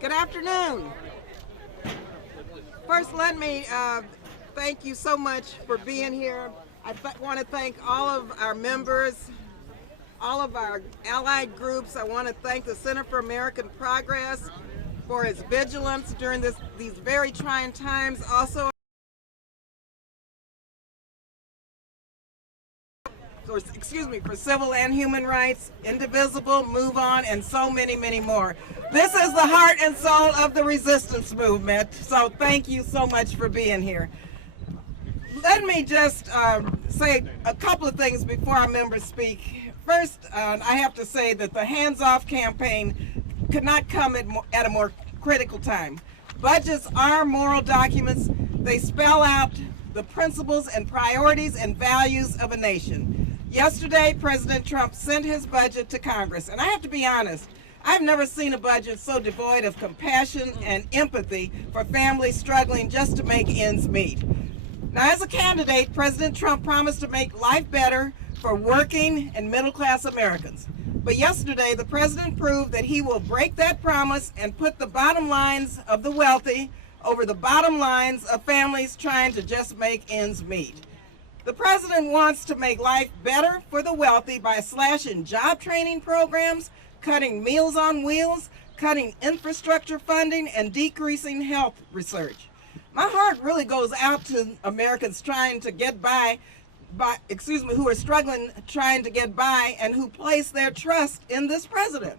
Good afternoon. First, let me thank you so much for being here. I want to thank all of our members, all of our allied groups. I want to thank the Center for American Progress for its vigilance during these very trying times. Also, for civil and human rights, indivisible, move on, and so many, many more. This is the heart and soul of the resistance movement, so thank you so much for being here. Let me just say a couple of things before our members speak. First, I have to say that the Hands Off campaign could not come at a more critical time. Budgets are moral documents. They spell out the principles and priorities and values of a nation. Yesterday, President Trump sent his budget to Congress, and I have to be honest, I've never seen a budget so devoid of compassion and empathy for families struggling just to make ends meet. Now, as a candidate, President Trump promised to make life better for working and middle-class Americans. But yesterday, the president proved that he will break that promise and put the bottom lines of the wealthy over the bottom lines of families trying to just make ends meet. The president wants to make life better for the wealthy by slashing job training programs, cutting Meals on Wheels, cutting infrastructure funding, and decreasing health research. My heart really goes out to Americans trying to get who are struggling trying to get by and who place their trust in this president.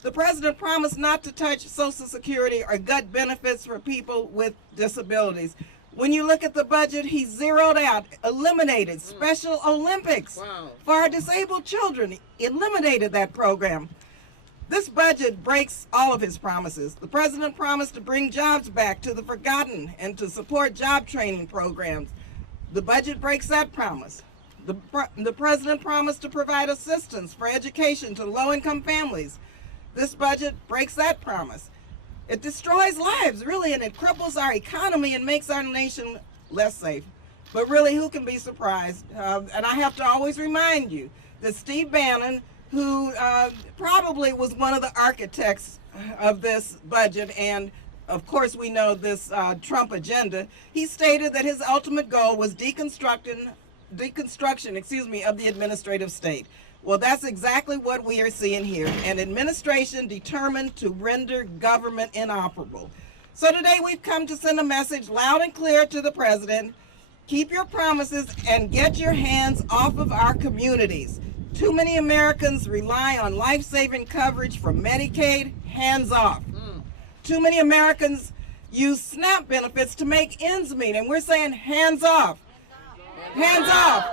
The president promised not to touch Social Security or gut benefits for people with disabilities. When you look at the budget, he zeroed out, eliminated Special Olympics for our disabled children, eliminated that program. This budget breaks all of his promises. The president promised to bring jobs back to the forgotten and to support job training programs. The budget breaks that promise. The president promised to provide assistance for education to low-income families. This budget breaks that promise. It destroys lives, really, and it cripples our economy and makes our nation less safe. But really, who can be surprised? And I have to always remind you that Steve Bannon, who probably was one of the architects of this budget, and of course we know this Trump agenda, he stated that his ultimate goal was deconstruction of the administrative state. Well, that's exactly what we are seeing here, an administration determined to render government inoperable. So today we've come to send a message loud and clear to the president: keep your promises and get your hands off of our communities. Too many Americans rely on life-saving coverage from Medicaid. Hands off. Too many Americans use SNAP benefits to make ends meet, and we're saying hands off. Hands off.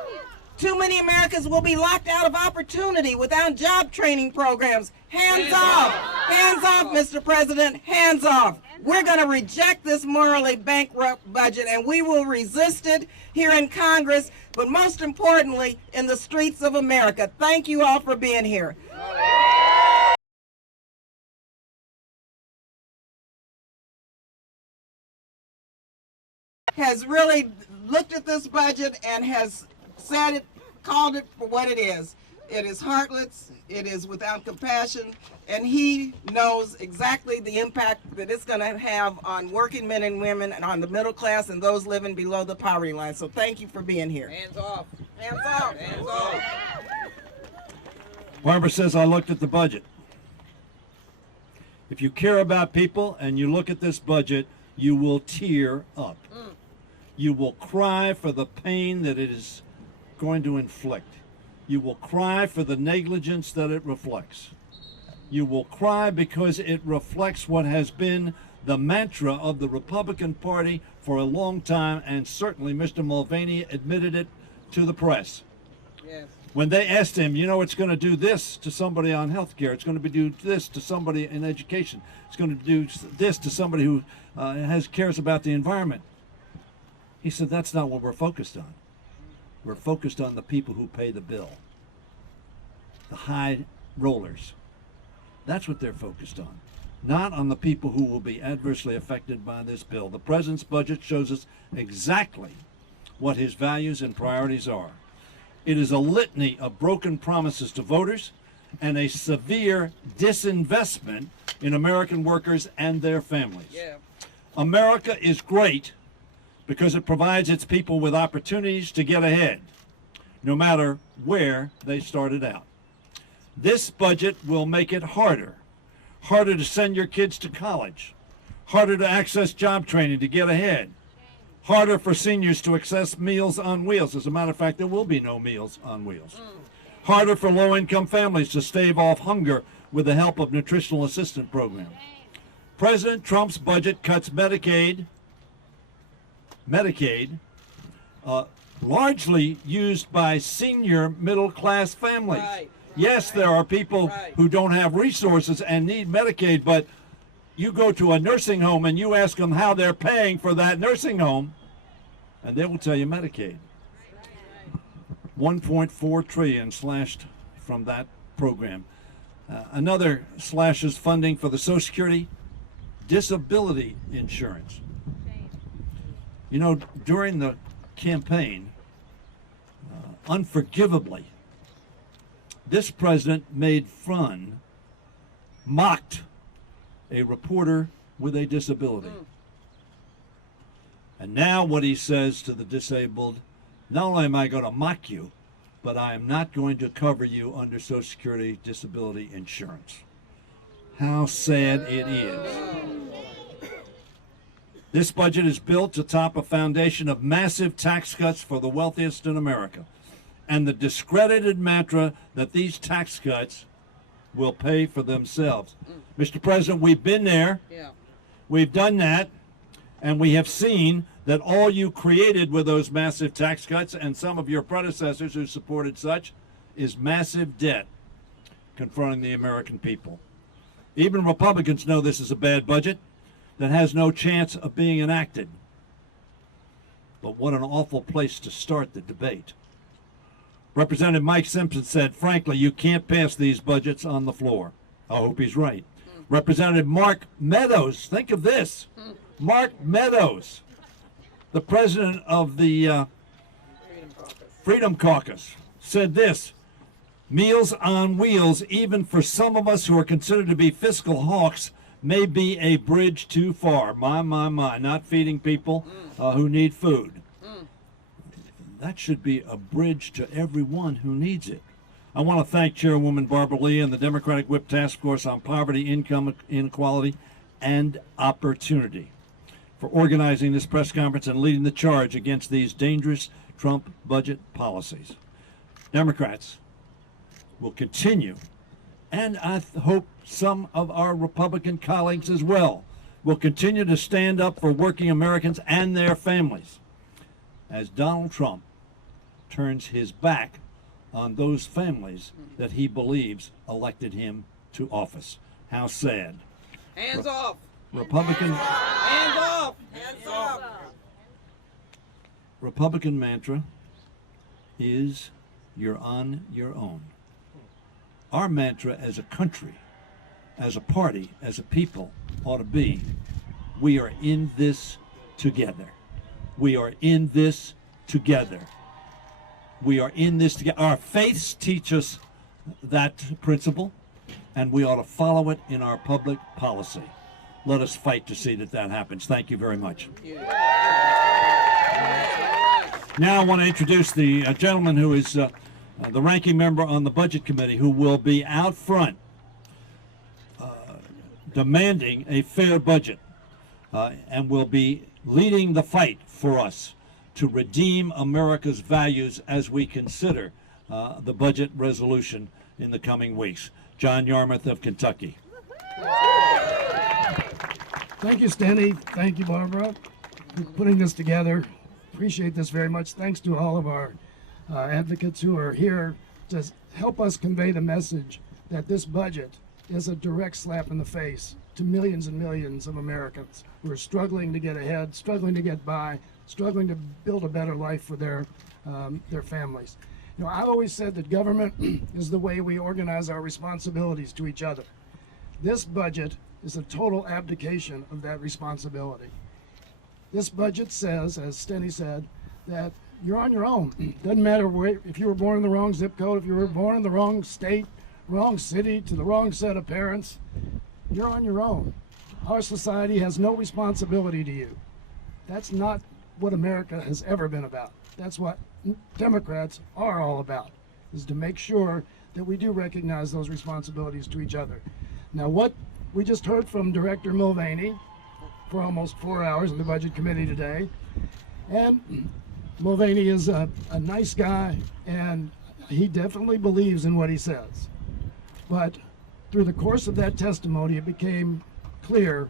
Too many Americans will be locked out of opportunity without job training programs. Hands off. Hands off, Mr. President. Hands off. We're going to reject this morally bankrupt budget, and we will resist it here in Congress, but most importantly, in the streets of America. Thank you all for being here. Has really looked at this budget and has said it, called it for what it is. It is heartless, it is without compassion, and he knows exactly the impact that it's going to have on working men and women and on the middle class and those living below the poverty line. So thank you for being here. Hands off. Hands off. Hands off. Barbara says, I looked at the budget. If you care about people and you look at this budget, you will tear up. You will cry for the pain that it is going to inflict. You will cry for the negligence that it reflects. You will cry because it reflects what has been the mantra of the Republican Party for a long time, and certainly Mr. Mulvaney admitted it to the press. Yes. When they asked him, you know, it's going to do this to somebody on health care, it's going to do this to somebody in education, it's going to do this to somebody who cares about the environment. He said, that's not what we're focused on. We're focused on the people who pay the bill, the high rollers. That's what they're focused on, not on the people who will be adversely affected by this bill. The president's budget shows us exactly what his values and priorities are. It is a litany of broken promises to voters and a severe disinvestment in American workers and their families. Yeah. America is great because it provides its people with opportunities to get ahead, no matter where they started out. This budget will make it harder to send your kids to college, harder to access job training to get ahead, harder for seniors to access Meals on Wheels. As a matter of fact, there will be no Meals on Wheels. Harder for low-income families to stave off hunger with the help of nutritional assistance programs. President Trump's budget cuts Medicaid, largely used by senior middle-class families. Right. Yes, there are people Right. who don't have resources and need Medicaid, but you go to a nursing home and you ask them how they're paying for that nursing home, and they will tell you Medicaid. 1.4 trillion slashed from that program. Another slashes funding for the Social Security disability insurance. You know, during the campaign, unforgivably, this president mocked a reporter with a disability. And now what he says to the disabled, not only am I going to mock you, but I am not going to cover you under Social Security disability insurance. How sad it is. This budget is built atop a foundation of massive tax cuts for the wealthiest in America, and the discredited mantra that these tax cuts will pay for themselves. Mr. President, we've been there. Yeah. We've done that, and we have seen that all you created with those massive tax cuts, and some of your predecessors who supported such, is massive debt confronting the American people. Even Republicans know this is a bad budget that has no chance of being enacted. But what an awful place to start the debate. Representative Mike Simpson said, frankly, you can't pass these budgets on the floor. I hope he's right. Representative Mark Meadows, think of this. Mark Meadows, the president of the Freedom Caucus, said this: Meals on Wheels, even for some of us who are considered to be fiscal hawks, may be a bridge too far. My, not feeding people who need food. That should be a bridge to everyone who needs it. I want to thank Chairwoman Barbara Lee and the Democratic Whip Task Force on Poverty, Income Inequality, and Opportunity for organizing this press conference and leading the charge against these dangerous Trump budget policies. Democrats will continue, and I hope some of our Republican colleagues as well, will continue to stand up for working Americans and their families as Donald Trump turns his back on those families that he believes elected him to office. How sad. Hands off. Republican Hands off. Hands off. Republican mantra is you're on your own. Our mantra as a country, as a party, as a people ought to be, we are in this together. We are in this together. We are in this together. Our faiths teach us that principle, and we ought to follow it in our public policy. Let us fight to see that that happens. Thank you very much. Now I want to introduce the gentleman who is the ranking member on the Budget Committee, who will be out front demanding a fair budget and will be leading the fight for us to redeem America's values as we consider the budget resolution in the coming weeks. John Yarmuth of Kentucky. Thank you, Stenny. Thank you, Barbara, for putting this together. Appreciate this very much. Thanks to all of our advocates who are here to help us convey the message that this budget is a direct slap in the face to millions and millions of Americans who are struggling to get ahead, struggling to get by, struggling to build a better life for their families. You know, I've always said that government is the way we organize our responsibilities to each other. This budget is a total abdication of that responsibility. This budget says, as Stenny said, that you're on your own. Doesn't matter where, if you were born in the wrong zip code, if you were born in the wrong state, wrong city, to the wrong set of parents, you're on your own. Our society has no responsibility to you. That's not what America has ever been about. That's what Democrats are all about, is to make sure that we do recognize those responsibilities to each other. Now, what we just heard from Director Mulvaney for almost 4 hours in the Budget Committee today, and Mulvaney is a nice guy, and he definitely believes in what he says. But through the course of that testimony, it became clear,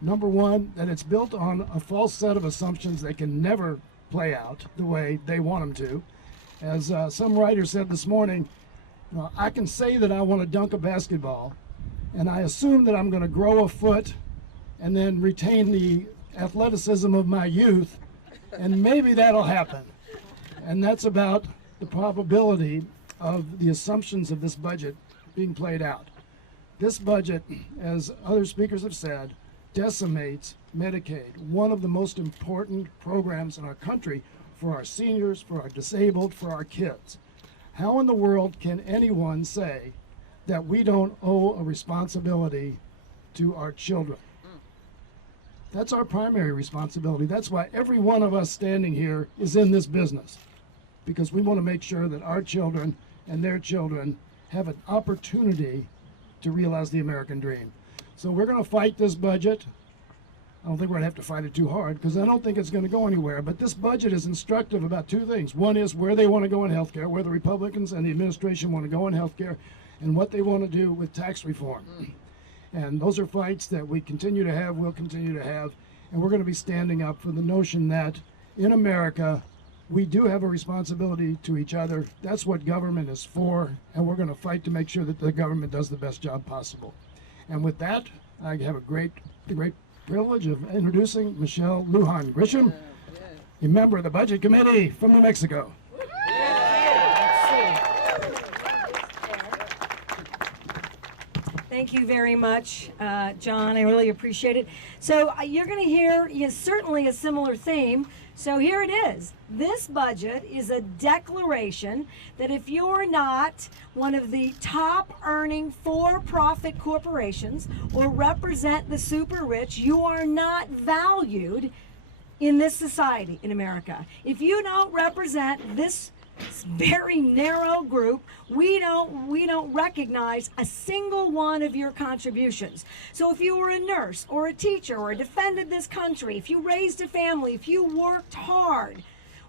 number one, that it's built on a false set of assumptions that can never play out the way they want them to. As some writer said this morning, I can say that I want to dunk a basketball, and I assume that I'm going to grow a foot and then retain the athleticism of my youth, and maybe that'll happen. And that's about the probability of the assumptions of this budget being played out. This budget, as other speakers have said, decimates Medicaid, one of the most important programs in our country for our seniors, for our disabled, for our kids. How in the world can anyone say that we don't owe a responsibility to our children? That's our primary responsibility. That's why every one of us standing here is in this business, because we want to make sure that our children and their children have an opportunity to realize the American dream. So we're going to fight this budget. I don't think we're going to have to fight it too hard, because I don't think it's going to go anywhere. But this budget is instructive about two things. One is where they want to go in healthcare, where the Republicans and the administration want to go in healthcare, and what they want to do with tax reform. And those are fights that we continue to have, we'll continue to have, and we're going to be standing up for the notion that in America, we do have a responsibility to each other. That's what government is for, and we're going to fight to make sure that the government does the best job possible. And with that, I have the great privilege of introducing Michelle Lujan Grisham, a member of the Budget Committee from New Mexico. Thank you very much, John. I really appreciate it. So you're going to hear certainly a similar theme. So here it is. This budget is a declaration that if you're not one of the top earning for-profit corporations or represent the super rich, you are not valued in this society in America. If you don't represent this very narrow group, we don't recognize a single one of your contributions. So if you were a nurse or a teacher or defended this country, if you raised a family, if you worked hard,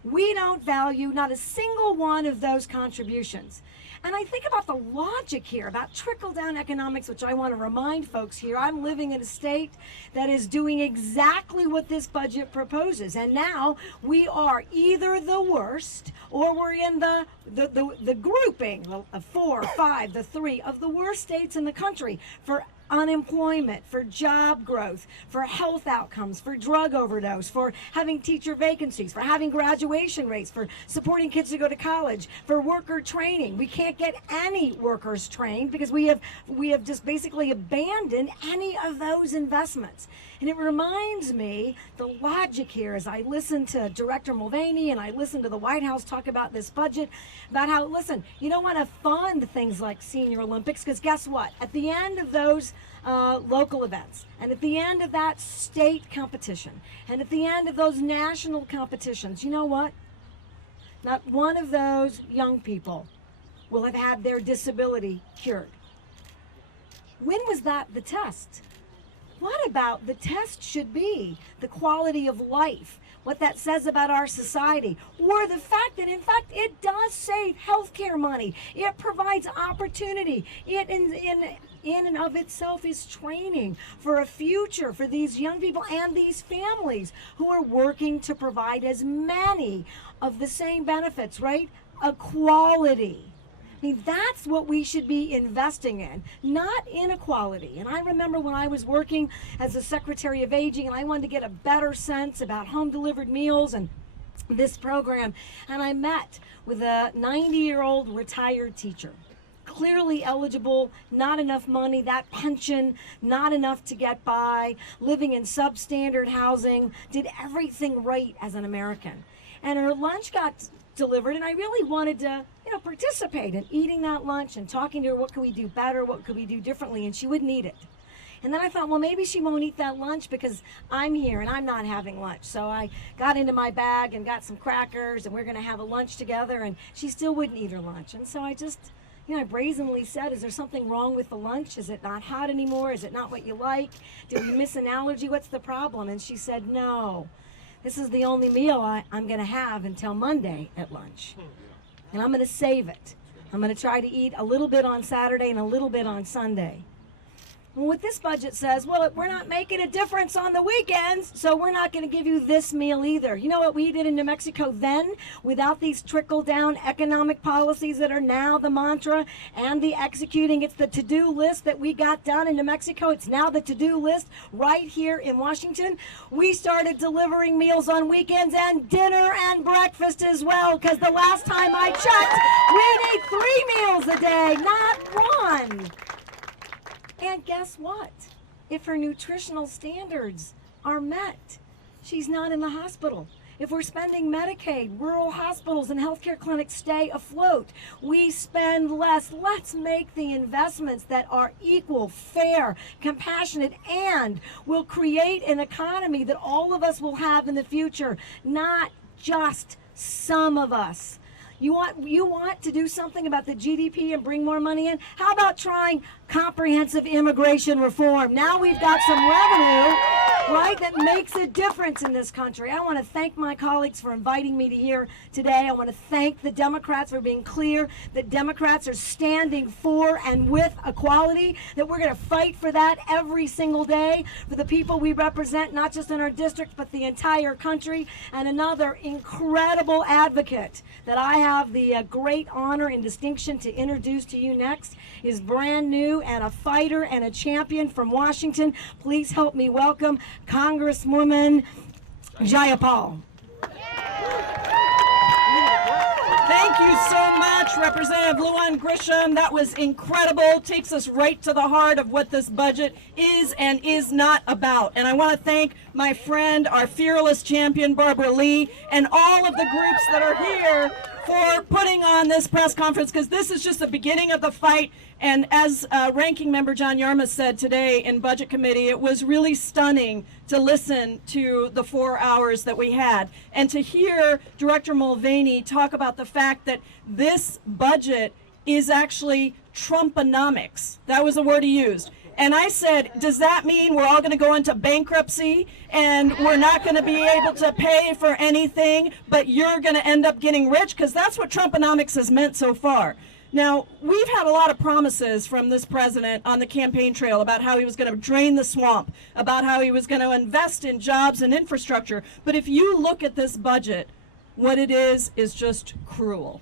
we don't value not a single one of those contributions. And I think about the logic here, about trickle-down economics, which I want to remind folks here. I'm living in a state that is doing exactly what this budget proposes. And now we are either the worst or we're in the grouping of 4, 5, the 3 of the worst states in the country for unemployment, for job growth, for health outcomes, for drug overdose, for having teacher vacancies, for having graduation rates, for supporting kids to go to college, for worker training. We can't get any workers trained because we have just basically abandoned any of those investments. And it reminds me, the logic here, as I listen to Director Mulvaney and I listen to the White House talk about this budget, about how, listen, you don't want to fund things like Senior Olympics, because guess what? At the end of those local events, and at the end of that state competition, and at the end of those national competitions, you know what? Not one of those young people will have had their disability cured. When was that the test? What about the test should be the quality of life, what that says about our society, or the fact that, in fact, it does save healthcare money. It provides opportunity. It, in and of itself, is training for a future for these young people and these families who are working to provide as many of the same benefits, right? Equality. I mean, that's what we should be investing in, not inequality. And I remember when I was working as a Secretary of Aging and I wanted to get a better sense about home-delivered meals and this program, and I met with a 90-year-old retired teacher. Clearly eligible, not enough money, that pension, not enough to get by, living in substandard housing, did everything right as an American. And her lunch got delivered, and I really wanted to, participate in eating that lunch and talking to her, what could we do better, what could we do differently, and she wouldn't eat it. And then I thought, well, maybe she won't eat that lunch because I'm here and I'm not having lunch. So I got into my bag and got some crackers, and we're going to have a lunch together, and she still wouldn't eat her lunch. And so I just, I brazenly said, is there something wrong with the lunch? Is it not hot anymore? Is it not what you like? Did you miss an allergy? What's the problem? And she said, no, this is the only meal I'm going to have until Monday at lunch. And I'm going to save it. I'm going to try to eat a little bit on Saturday and a little bit on Sunday. Well, what this budget says, well, we're not making a difference on the weekends, so we're not going to give you this meal either. You know what we did in New Mexico then, without these trickle-down economic policies that are now the mantra and the executing? It's the to-do list that we got done in New Mexico. It's now the to-do list right here in Washington. We started delivering meals on weekends and dinner and breakfast as well, because the last time I checked, we need 3 meals a day, not 1. And guess what? If her nutritional standards are met, she's not in the hospital. If we're spending Medicaid, rural hospitals and healthcare clinics stay afloat. We spend less. Let's make the investments that are equal, fair, compassionate, and will create an economy that all of us will have in the future, not just some of us. You want to do something about the GDP and bring more money in? How about trying comprehensive immigration reform? Now we've got some revenue, right, that makes a difference in this country. I want to thank my colleagues for inviting me to here today. I want to thank the Democrats for being clear that Democrats are standing for and with equality, that we're going to fight for that every single day for the people we represent, not just in our district, but the entire country. And another incredible advocate that I have the great honor and distinction to introduce to you next is brand new and a fighter and a champion from Washington. Please help me welcome Congresswoman Jayapal. Thank you so much, Representative Lujan Grisham. That was incredible. Takes us right to the heart of what this budget is and is not about. And I want to thank my friend, our fearless champion, Barbara Lee, and all of the groups that are here for putting on this press conference, because this is just the beginning of the fight. And as Ranking Member John Yarmuth said today in Budget Committee, it was really stunning to listen to the 4 hours that we had and to hear Director Mulvaney talk about the fact that this budget is actually Trumponomics. That was the word he used. And I said, does that mean we're all going to go into bankruptcy and we're not going to be able to pay for anything, but you're going to end up getting rich? Because that's what Trumponomics has meant so far. Now, we've had a lot of promises from this president on the campaign trail about how he was going to drain the swamp, about how he was going to invest in jobs and infrastructure. But if you look at this budget, what it is just cruel.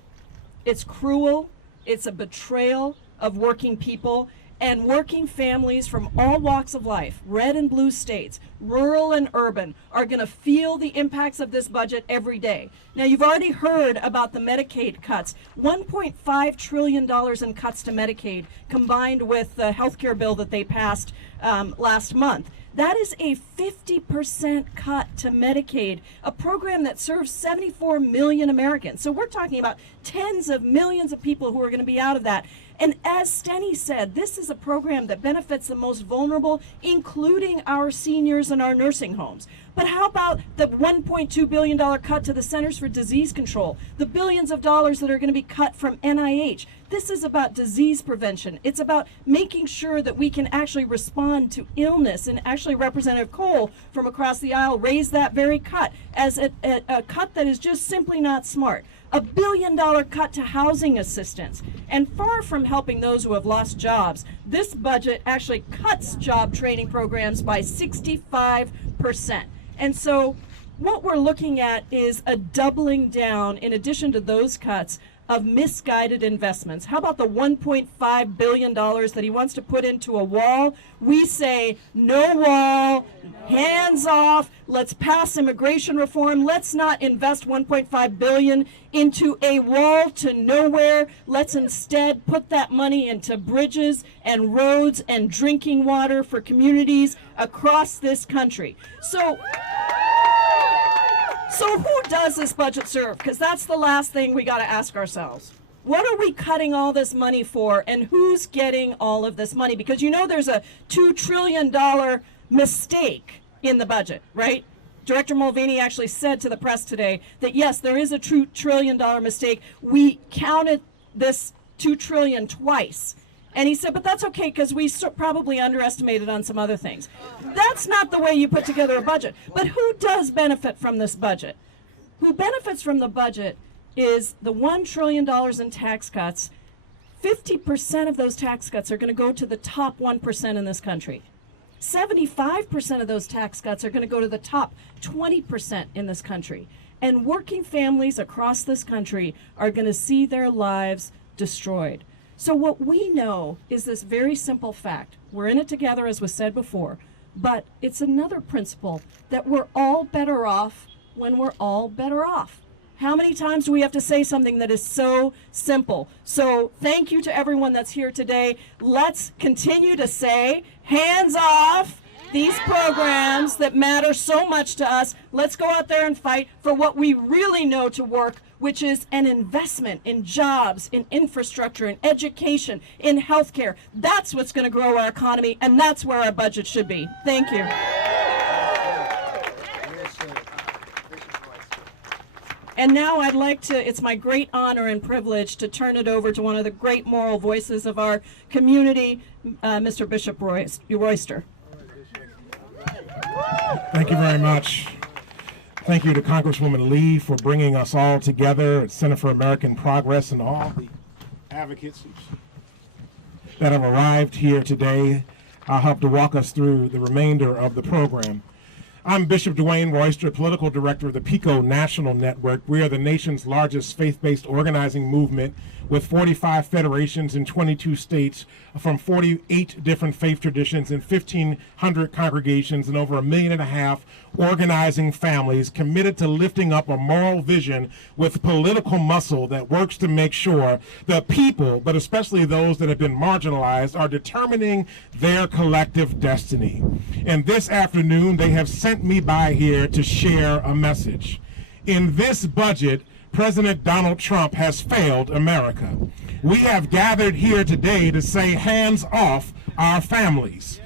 It's cruel. It's a betrayal of working people and working families from all walks of life, red and blue states, rural and urban, are going to feel the impacts of this budget every day. Now, you've already heard about the Medicaid cuts, $1.5 trillion in cuts to Medicaid, combined with the health care bill that they passed last month. That is a 50% cut to Medicaid, a program that serves 74 million Americans. So we're talking about tens of millions of people who are going to be out of that. And as Steny said, this is a program that benefits the most vulnerable, including our seniors and our nursing homes. But how about the $1.2 billion cut to the Centers for Disease Control, the billions of dollars that are going to be cut from NIH? This is about disease prevention. It's about making sure that we can actually respond to illness. And actually, Representative Cole from across the aisle raised that very cut as a cut that is just simply not smart. A $1 billion cut to housing assistance. And far from helping those who have lost jobs, this budget actually cuts job training programs by 65%. And so what we're looking at is a doubling down, in addition to those cuts, of misguided investments. How about the $1.5 billion that he wants to put into a wall? We say no wall, hands off, let's pass immigration reform. Let's not invest $1.5 billion into a wall to nowhere. Let's instead put that money into bridges and roads and drinking water for communities across this country. So who does this budget serve? Because that's the last thing we got to ask ourselves. What are we cutting all this money for, and who's getting all of this money? Because you know there's a $2 trillion mistake in the budget, right? Director Mulvaney actually said to the press today that yes, there is a $2 trillion mistake. We counted this $2 trillion twice. And he said, but that's okay because we probably underestimated on some other things. That's not the way you put together a budget. But who does benefit from this budget? Who benefits from the budget is the $1 trillion in tax cuts. 50% of those tax cuts are going to go to the top 1% in this country. 75% of those tax cuts are going to go to the top 20% in this country. And working families across this country are going to see their lives destroyed. So what we know is this very simple fact. We're in it together, as was said before, but it's another principle that we're all better off when we're all better off. How many times do we have to say something that is so simple? So thank you to everyone that's here today. Let's continue to say, hands off these programs that matter so much to us. Let's go out there and fight for what we really know to work, which is an investment in jobs, in infrastructure, in education, in healthcare. That's what's going to grow our economy, and that's where our budget should be. Thank you. And now I'd like to, it's my great honor and privilege to turn it over to one of the great moral voices of our community, Mr. Bishop Royster. Thank you very much. Thank you to Congresswoman Lee for bringing us all together at Center for American Progress and all the advocates that have arrived here today. I'll help to walk us through the remainder of the program. I'm Bishop Dwayne Royster, Political Director of the PICO National Network. We are the nation's largest faith-based organizing movement with 45 federations in 22 states from 48 different faith traditions and 1,500 congregations and over 1.5 million organizing families committed to lifting up a moral vision with political muscle that works to make sure the people, but especially those that have been marginalized, are determining their collective destiny. And this afternoon, they have sent me by here to share a message. In this budget, President Donald Trump has failed America. We have gathered here today to say hands off our families.